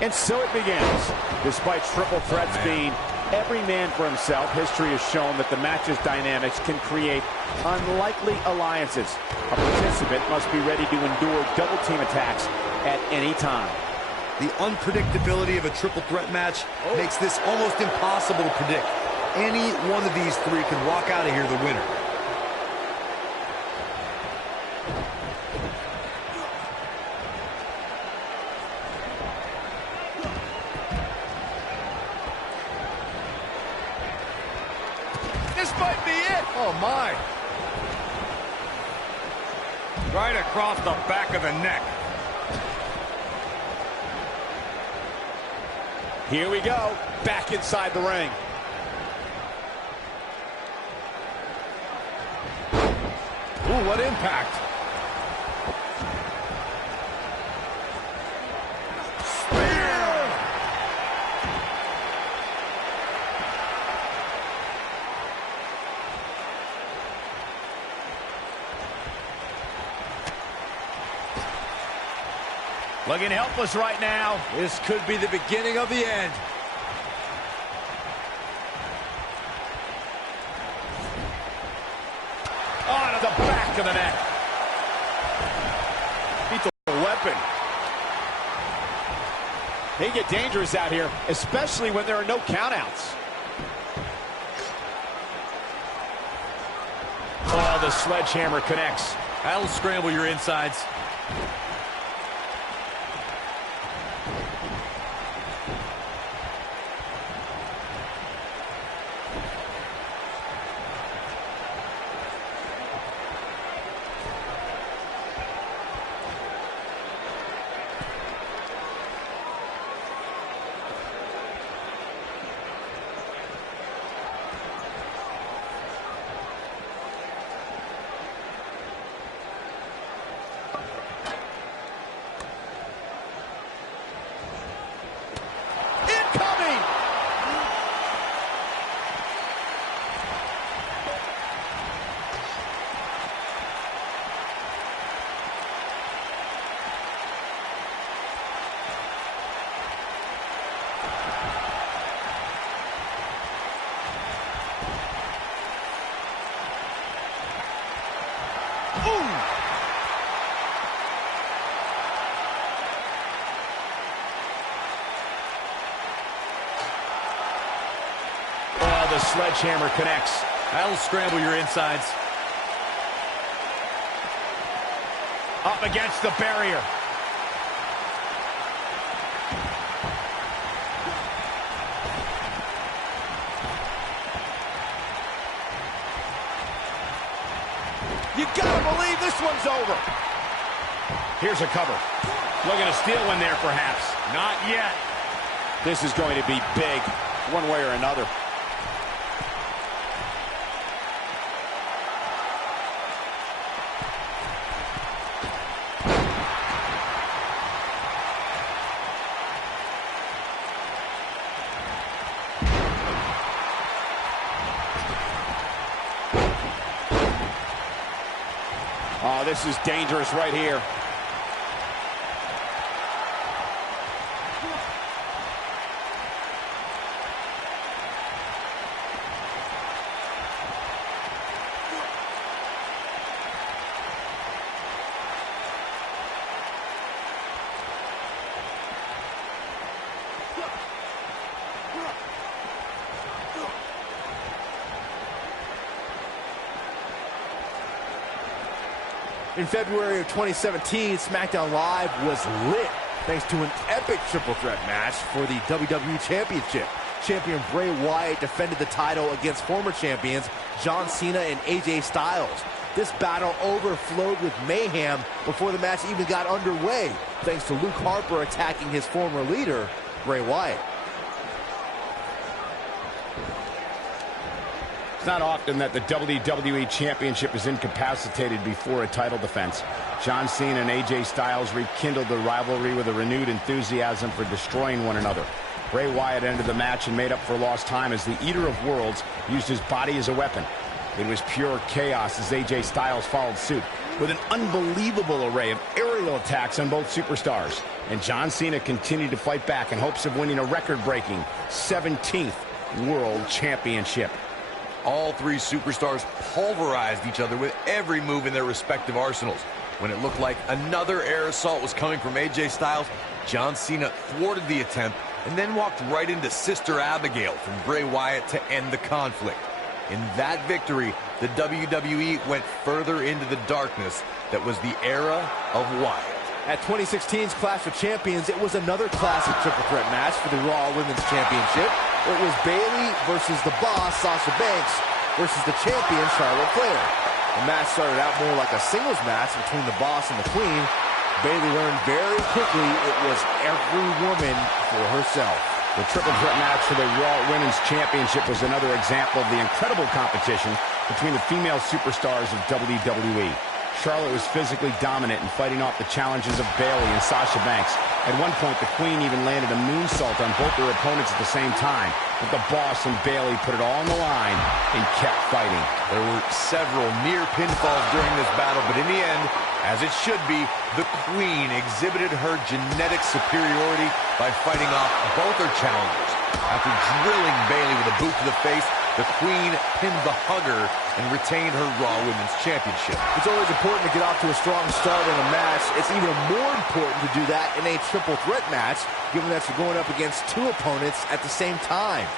And so it begins. Despite triple threats being every man for himself, history has shown that the match's dynamics can create unlikely alliances. A participant must be ready to endure double team attacks at any time. The unpredictability of a triple threat match makes this almost impossible to predict. Any one of these three can walk out of here the winner. This might be it. Oh, my. Right across the back of the neck. Here we go. Back inside the ring. Ooh, what impact. Looking helpless right now. This could be the beginning of the end. On to the back of the neck. Beat the weapon. They get dangerous out here, especially when there are no countouts. Oh, the sledgehammer connects. That'll scramble your insides. The sledgehammer connects. That'll scramble your insides. Up against the barrier. You gotta believe this one's over. Here's a cover. Looking to steal one there, perhaps. Not yet. This is going to be big, one way or another. Oh, this is dangerous right here. In February of 2017, SmackDown Live was lit thanks to an epic triple threat match for the WWE Championship. Champion Bray Wyatt defended the title against former champions John Cena and AJ Styles. This battle overflowed with mayhem before the match even got underway, thanks to Luke Harper attacking his former leader, Bray Wyatt. It's not often that the WWE Championship is incapacitated before a title defense. John Cena and AJ Styles rekindled the rivalry with a renewed enthusiasm for destroying one another. Bray Wyatt ended the match and made up for lost time as the Eater of Worlds used his body as a weapon. It was pure chaos as AJ Styles followed suit with an unbelievable array of aerial attacks on both superstars. And John Cena continued to fight back in hopes of winning a record-breaking 17th World Championship. All three superstars pulverized each other with every move in their respective arsenals. When it looked like another air assault was coming from AJ Styles, John Cena thwarted the attempt and then walked right into Sister Abigail from Bray Wyatt to end the conflict. In that victory, the WWE went further into the darkness that was the era of Wyatt. At 2016's Clash of Champions, it was another classic triple threat match for the Raw Women's Championship. It was Bayley versus the Boss, Sasha Banks, versus the champion, Charlotte Flair. The match started out more like a singles match between the Boss and the Queen. Bayley learned very quickly it was every woman for herself. The triple threat match for the Raw Women's Championship was another example of the incredible competition between the female superstars of WWE. Charlotte was physically dominant and fighting off the challenges of Bayley and Sasha Banks. At one point, the Queen even landed a moonsault on both their opponents at the same time. But the Boss and Bayley put it all on the line and kept fighting. There were several near pinfalls during this battle, but in the end, as it should be, the Queen exhibited her genetic superiority by fighting off both her challengers. After drilling Bayley with a boot to the face, the Queen pinned the Hugger and retained her Raw Women's Championship. It's always important to get off to a strong start in a match. It's even more important to do that in a triple threat match, given that you're going up against two opponents at the same time.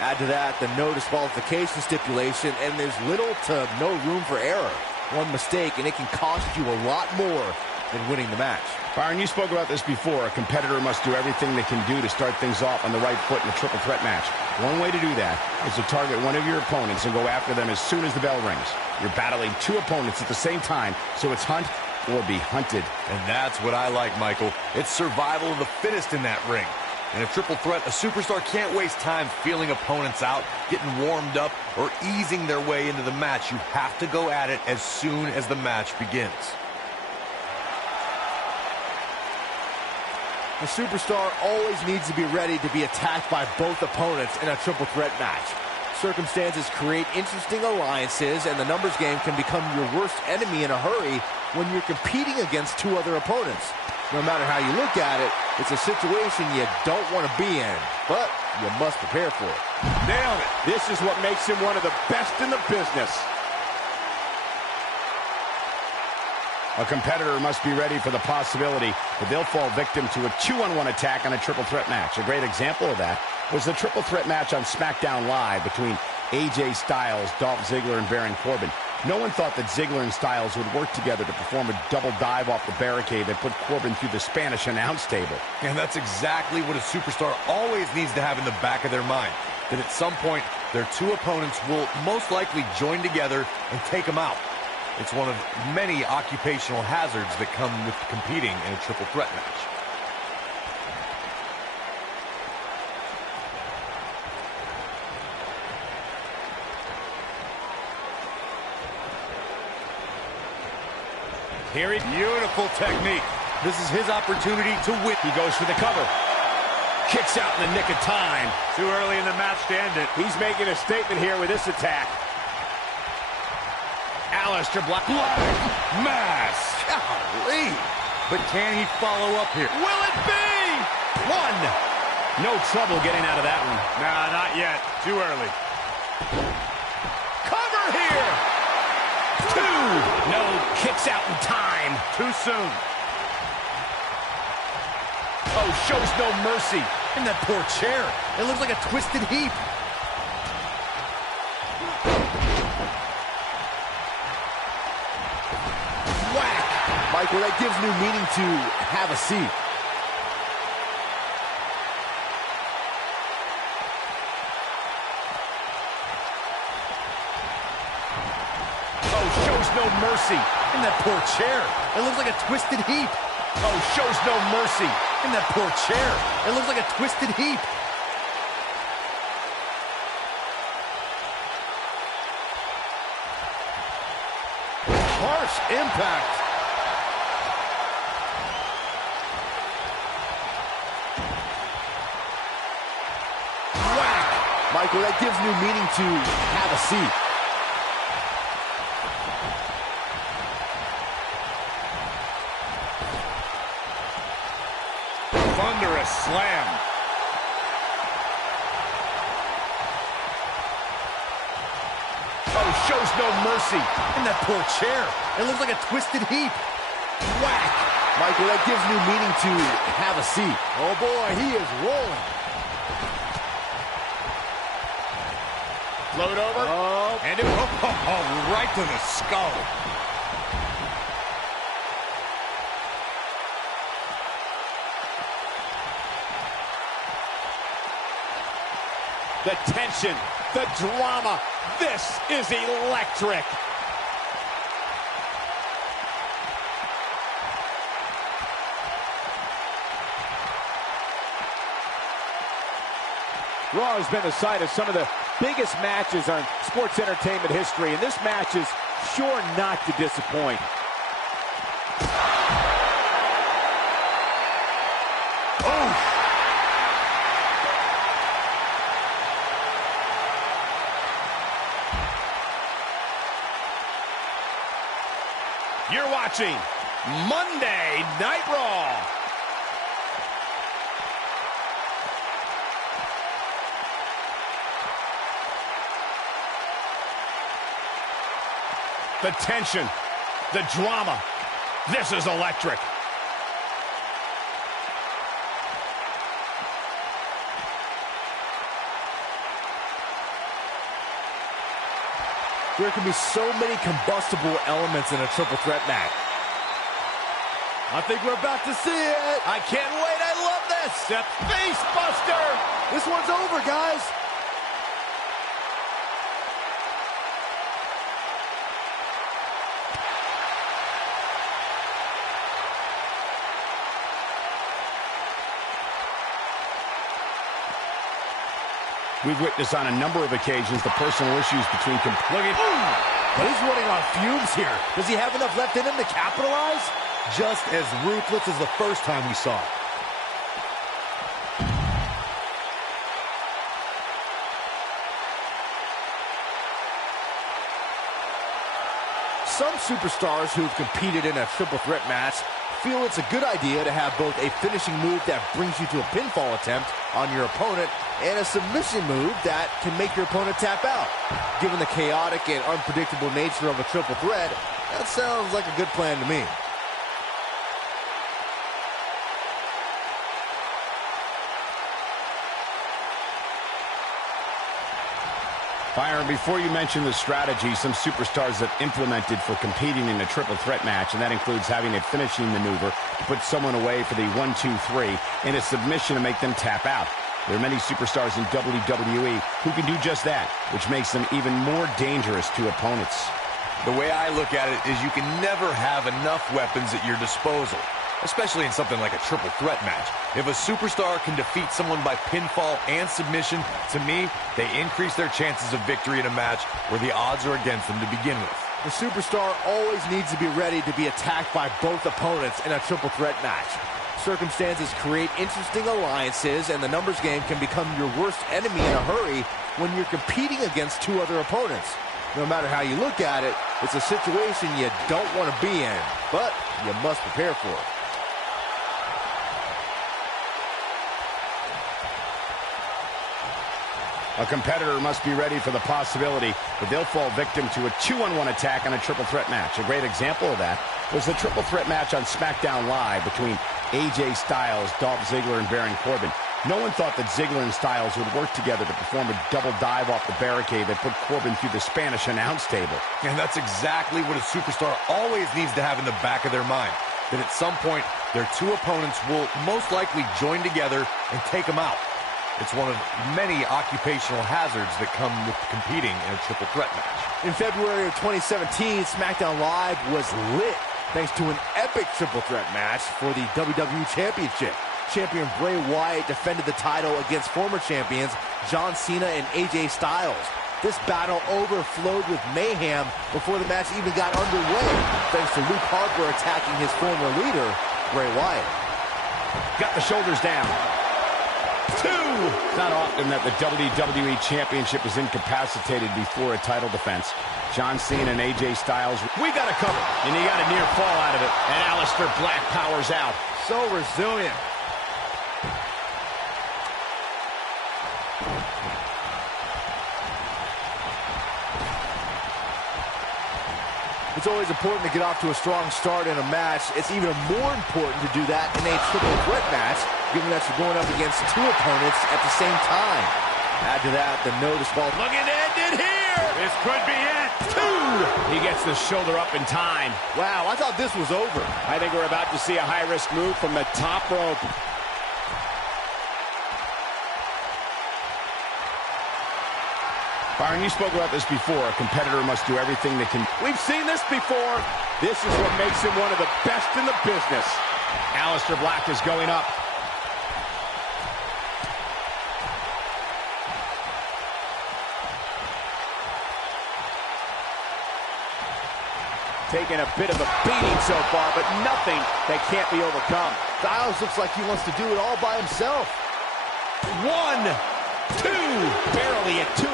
Add to that the no disqualification stipulation, and there's little to no room for error. One mistake, and it can cost you a lot more than winning the match. Byron, you spoke about this before. A competitor must do everything they can do to start things off on the right foot in a triple threat match. One way to do that is to target one of your opponents and go after them as soon as the bell rings. You're battling two opponents at the same time, so it's hunt or be hunted. And that's what I like, Michael. It's survival of the fittest in that ring. In a triple threat, a superstar can't waste time feeling opponents out, getting warmed up, or easing their way into the match. You have to go at it as soon as the match begins. The superstar always needs to be ready to be attacked by both opponents in a triple threat match. Circumstances create interesting alliances, and the numbers game can become your worst enemy in a hurry when you're competing against two other opponents. No matter how you look at it, it's a situation you don't want to be in, but you must prepare for it. Nailed it. This is what makes him one of the best in the business. A competitor must be ready for the possibility that they'll fall victim to a 2-on-1 attack on a triple threat match. A great example of that was the triple threat match on SmackDown Live between AJ Styles, Dolph Ziggler, and Baron Corbin. No one thought that Ziggler and Styles would work together to perform a double dive off the barricade that put Corbin through the Spanish announce table. And that's exactly what a superstar always needs to have in the back of their mind. That at some point, their two opponents will most likely join together and take them out. It's one of many occupational hazards that come with competing in a triple threat match. Beautiful technique. This is his opportunity to win. He goes for the cover. Kicks out in the nick of time. Too early in the match to end it. He's making a statement here with this attack. Aleister Black. Mass. Golly. But can he follow up here? Will it be? One. No trouble getting out of that one. Nah, not yet. Too early. Cover here. Two. No, kicks out in time. Too soon. Oh, shows no mercy. And that poor chair. It looks like a twisted heap. Whack! Michael, that gives new meaning to have a seat. Oh, shows no mercy. And that poor chair. It looks like a twisted heap. Oh, shows no mercy. And that poor chair. It looks like a twisted heap. Harsh impact. Whack! Michael, that gives new meaning to have a seat. slam. Oh, shows no mercy. And that poor chair. It looks like a twisted heap. Whack. Michael, that gives new meaning to have a seat. Oh, boy, he is rolling. Float over. Oh. And it, right to the skull. The tension, the drama. This is electric. Raw has been the site of some of the biggest matches on sports entertainment history, and this match is sure not to disappoint. You're watching Monday Night Raw. The tension, the drama. This is electric. There can be so many combustible elements in a triple threat match. I think we're about to see it. I can't wait. I love this. The Face Buster. This one's over, guys. We've witnessed on a number of occasions the personal issues between... But he's running on fumes here. Does he have enough left in him to capitalize? Just as ruthless as the first time we saw it. Some superstars who've competed in a triple threat match feel it's a good idea to have both a finishing move that brings you to a pinfall attempt on your opponent and a submission move that can make your opponent tap out. Given the chaotic and unpredictable nature of a triple threat, that sounds like a good plan to me. Byron, before you mention the strategy some superstars have implemented for competing in a triple threat match, and that includes having a finishing maneuver to put someone away for the 1-2-3 and a submission to make them tap out. There are many superstars in WWE who can do just that, which makes them even more dangerous to opponents. The way I look at it is you can never have enough weapons at your disposal, especially in something like a triple threat match. If a superstar can defeat someone by pinfall and submission, to me, they increase their chances of victory in a match where the odds are against them to begin with. The superstar always needs to be ready to be attacked by both opponents in a triple threat match. Circumstances create interesting alliances, and the numbers game can become your worst enemy in a hurry when you're competing against two other opponents. No matter how you look at it, it's a situation you don't want to be in, but you must prepare for it. A competitor must be ready for the possibility that they'll fall victim to a 2-on-1 attack on a triple threat match. A great example of that was the triple threat match on SmackDown Live between AJ Styles, Dolph Ziggler, and Baron Corbin. No one thought that Ziggler and Styles would work together to perform a double dive off the barricade that put Corbin through the Spanish announce table. And that's exactly what a superstar always needs to have in the back of their mind, that at some point their two opponents will most likely join together and take them out. It's one of many occupational hazards that come with competing in a triple threat match. In February of 2017, SmackDown Live was lit thanks to an epic triple threat match for the WWE Championship. Champion Bray Wyatt defended the title against former champions John Cena and AJ Styles. This battle overflowed with mayhem before the match even got underway, thanks to Luke Harper attacking his former leader, Bray Wyatt. Got the shoulders down. 2! It's not often that the WWE Championship is incapacitated before a title defense. John Cena and AJ Styles, we got it covered. And he got a near fall out of it. And Aleister Black powers out. So resilient. It's always important to get off to a strong start in a match. It's even more important to do that in a triple threat match, given that you're going up against two opponents at the same time. Add to that the notice ball. Look at it here. This could be it. 2. He gets the shoulder up in time. Wow, I thought this was over. I think we're about to see a high-risk move from the top rope. Byron, you spoke about this before. A competitor must do everything they can. We've seen this before. This is what makes him one of the best in the business. Aleister Black is going up. Taking a bit of a beating so far, but nothing that can't be overcome. Styles looks like he wants to do it all by himself. 1, 2, barely at 2.5.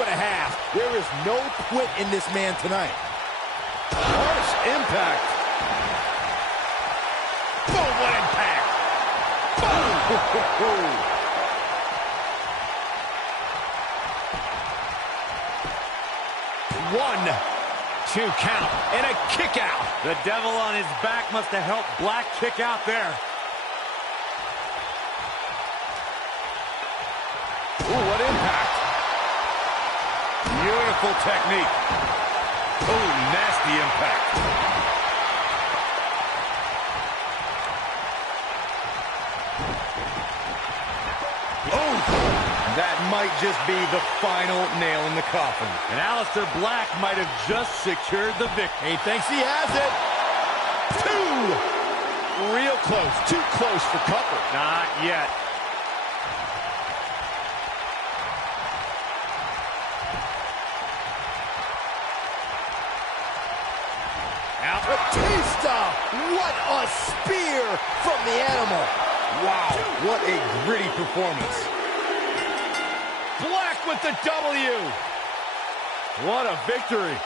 There is no quit in this man tonight. Harsh impact. Boom, what impact. Boom. 1, 2 count, and a kick out. The devil on his back must have helped Black kick out there. Ooh, what impact. Beautiful technique. Oh, nasty impact. Oh, that might just be the final nail in the coffin. And Aleister Black might have just secured the victory. He thinks he has it. 2. Real close. Too close for comfort. Not yet. Batista! What a spear from the animal. Wow, what a gritty performance. Black with the W. What a victory.